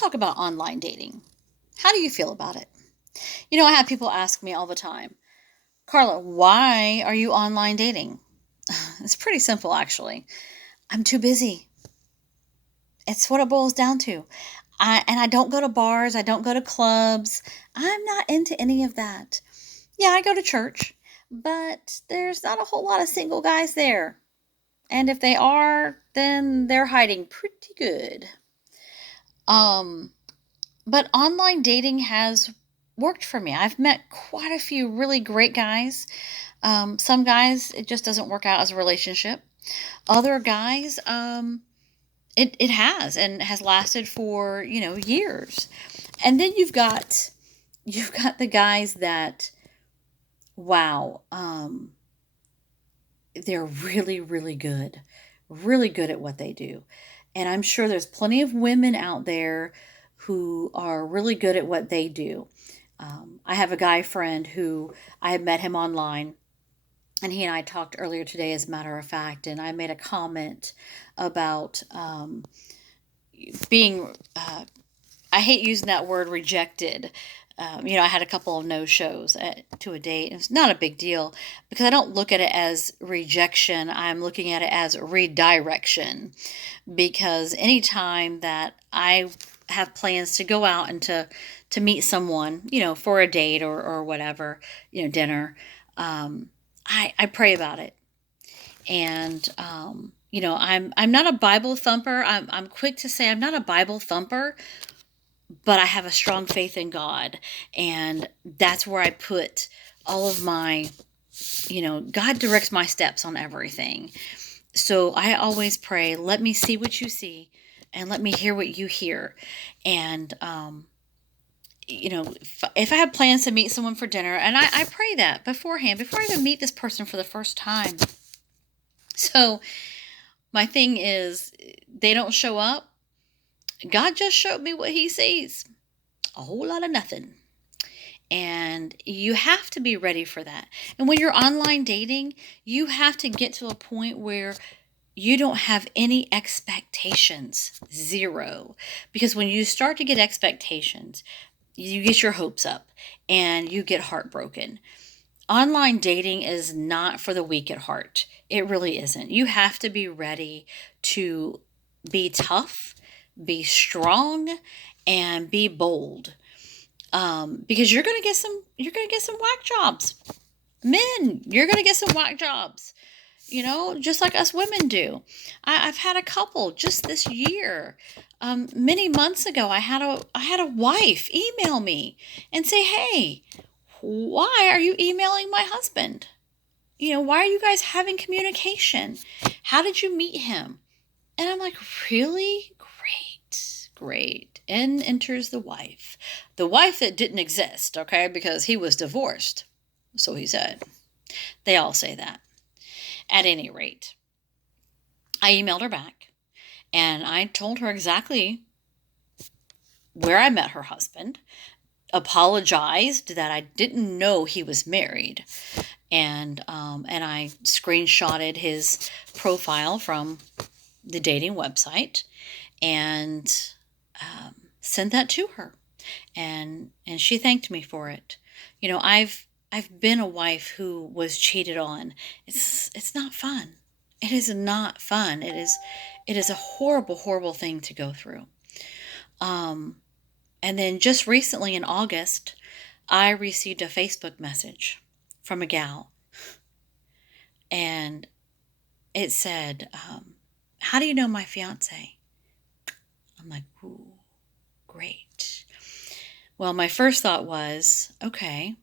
talk about online dating. How do you feel about it? I have people ask me all the time, Carla, why are you online dating? It's pretty simple, actually. I'm too busy. It's what it boils down to. I don't go to bars. I don't go to clubs. I'm not into any of that. Yeah, I go to church, but there's not a whole lot of single guys there. And if they are, then they're hiding pretty good. Um, But online dating has worked for me. I've met quite a few really great guys. Some guys, it just doesn't work out as a relationship. Other guys, it has and has lasted for, years. And then you've got the guys that, wow, they're really, really good at what they do. And I'm sure there's plenty of women out there who are really good at what they do. I have a guy friend who I had met him online, and he and I talked earlier today, as a matter of fact, and I made a comment about being, I hate using that word rejected. I had a couple of no shows to a date. It's not a big deal because I don't look at it as rejection. I'm looking at it as redirection because anytime that I have plans to go out and to meet someone, for a date or whatever, dinner, I pray about it. And I'm not a Bible thumper. I'm quick to say I'm not a Bible thumper, but I have a strong faith in God, and that's where I put all of my, God directs my steps on everything. So I always pray, let me see what you see and let me hear what you hear. And, if I have plans to meet someone for dinner, and I pray that beforehand, before I even meet this person for the first time. So my thing is, they don't show up. God just showed me what he sees. A whole lot of nothing. And you have to be ready for that. And when you're online dating, you have to get to a point where you don't have any expectations. Zero. Because when you start to get expectations, you get your hopes up and you get heartbroken. Online dating is not for the weak at heart. It really isn't. You have to be ready to be tough, be strong, and be bold. Because you're gonna get some whack jobs. Men, you're gonna get some whack jobs. Just like us women do. I've had a couple just this year. Many months ago, I had a wife email me and say, "Hey, why are you emailing my husband? Why are you guys having communication? How did you meet him?" And I'm like, "Really? Great, great." In enters the wife. The wife that didn't exist, okay, because he was divorced. So he said. They all say that. At any rate, I emailed her back and I told her exactly where I met her husband, apologized that I didn't know he was married, and I screenshotted his profile from the dating website and sent that to her, and she thanked me for it. I've been a wife who was cheated on. It's not fun. It is not fun. It is a horrible, horrible thing to go through. Um, and then just recently in August, I received a Facebook message from a gal, and it said, "How do you know my fiance?" I'm like, "Ooh, great." Well, my first thought was, okay,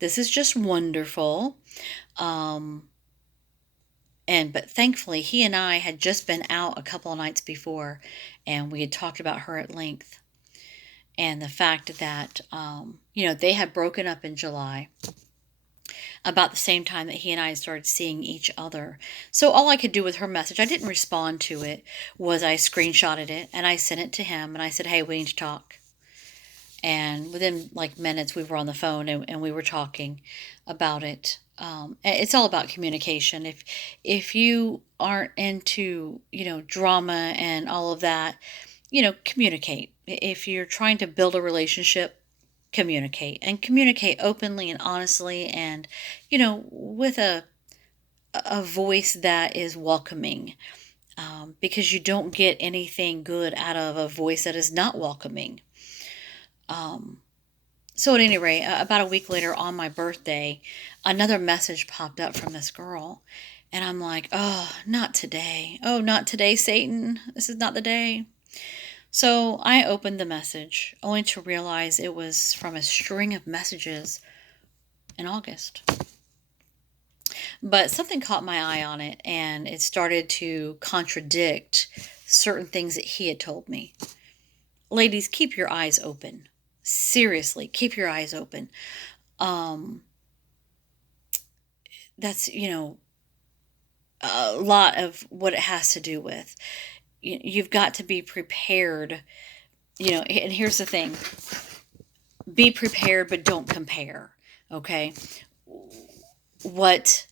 this is just wonderful. Um, but thankfully, he and I had just been out a couple of nights before, and we had talked about her at length. And the fact that, they had broken up in July, about the same time that he and I started seeing each other. So all I could do with her message, I didn't respond to it, was I screenshotted it and I sent it to him and I said, "Hey, we need to talk." And within like minutes, we were on the phone and we were talking about it. It's all about communication. If you aren't into drama and all of that, communicate. If you're trying to build a relationship, communicate, and communicate openly and honestly, and with a voice that is welcoming, because you don't get anything good out of a voice that is not welcoming. So at any rate, about a week later on my birthday, another message popped up from this girl. And I'm like, oh, not today. Oh, not today, Satan. This is not the day. So I opened the message, only to realize it was from a string of messages in August. But something caught my eye on it, and it started to contradict certain things that he had told me. Ladies, keep your eyes open. Seriously, keep your eyes open. That's, a lot of what it has to do with. You've got to be prepared, and here's the thing. Be prepared, but don't compare, okay? What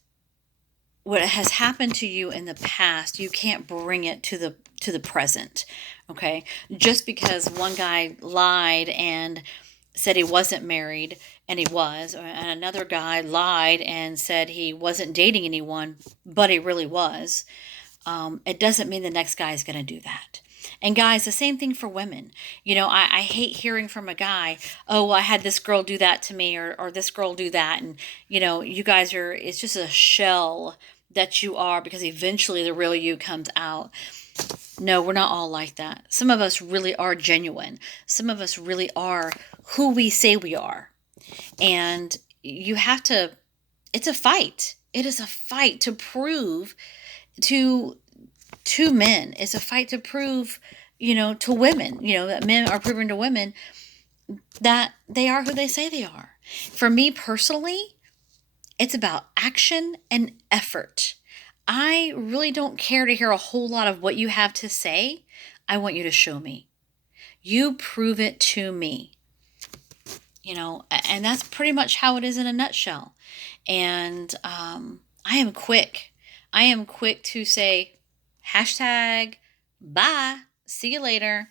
has happened to you in the past, you can't bring it to the present, okay? Just because one guy lied and said he wasn't married and he was, and another guy lied and said he wasn't dating anyone but he really was, it doesn't mean the next guy is going to do that. And guys, the same thing for women. I hate hearing from a guy, oh, well, I had this girl do that to me, or this girl do that. And, you guys it's just a shell that you are, because eventually the real you comes out. No, we're not all like that. Some of us really are genuine. Some of us really are who we say we are. And you have to, it's a fight. It is a fight to prove to men. It's a fight to prove, to women, that men are proving to women that they are who they say they are. For me personally, it's about action and effort. I really don't care to hear a whole lot of what you have to say. I want you to show me. You prove it to me. And that's pretty much how it is in a nutshell. And I am quick. I am quick to say, hashtag, bye, see you later,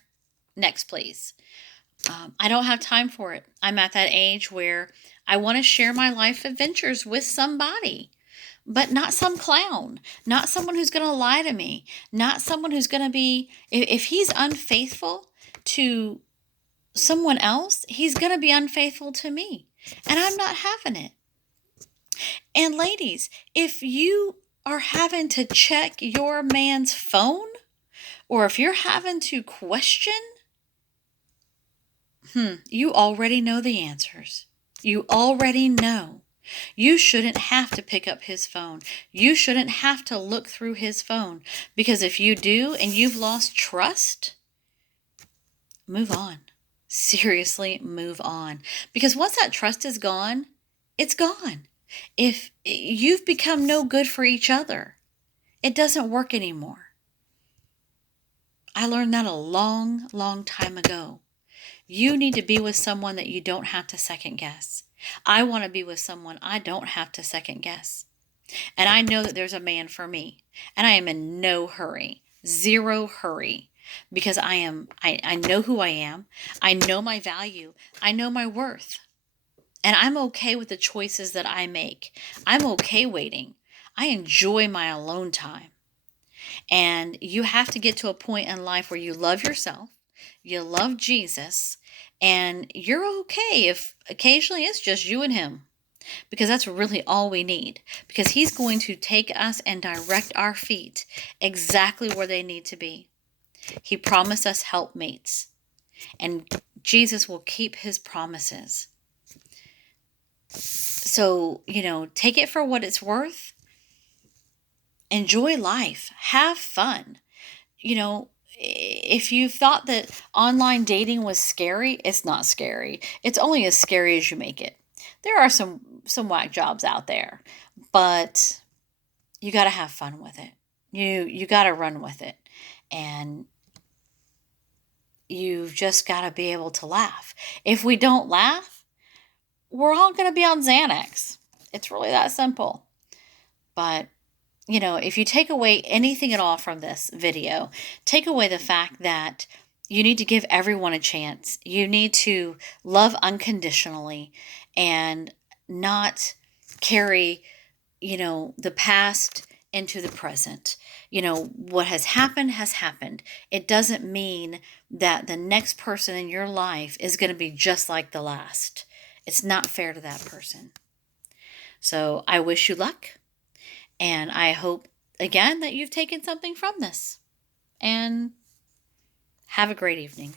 next please. I don't have time for it. I'm at that age where I want to share my life adventures with somebody, but not some clown, not someone who's going to lie to me, not someone who's going to be, if he's unfaithful to someone else, he's going to be unfaithful to me, and I'm not having it. And ladies, if you are having to check your man's phone, or if you're having to question, you already know the answers. You already know. You shouldn't have to pick up his phone. You shouldn't have to look through his phone. Because if you do and you've lost trust, move on. Seriously, move on. Because once that trust is gone, it's gone. If you've become no good for each other, it doesn't work anymore. I learned that a long, long time ago. You need to be with someone that you don't have to second guess. I want to be with someone I don't have to second guess. And I know that there's a man for me. And I am in no hurry, zero hurry, because I know who I am. I know my value. I know my worth. And I'm okay with the choices that I make. I'm okay waiting. I enjoy my alone time. And you have to get to a point in life where you love yourself, you love Jesus, and you're okay if occasionally it's just you and him. Because that's really all we need. Because he's going to take us and direct our feet exactly where they need to be. He promised us helpmates. And Jesus will keep his promises. So, take it for what it's worth. Enjoy life. Have fun. If you thought that online dating was scary, it's not scary. It's only as scary as you make it. There are some whack jobs out there, but you got to have fun with it. You got to run with it. And you've just got to be able to laugh. If we don't laugh, we're all going to be on Xanax. It's really that simple. But if you take away anything at all from this video, take away the fact that You need to give everyone a chance. You need to love unconditionally and not carry, the past into the present. What has happened has happened. It doesn't mean that the next person in your life is going to be just like the last. It's not fair to that person. So I wish you luck. And I hope, again, that you've taken something from this. And have a great evening.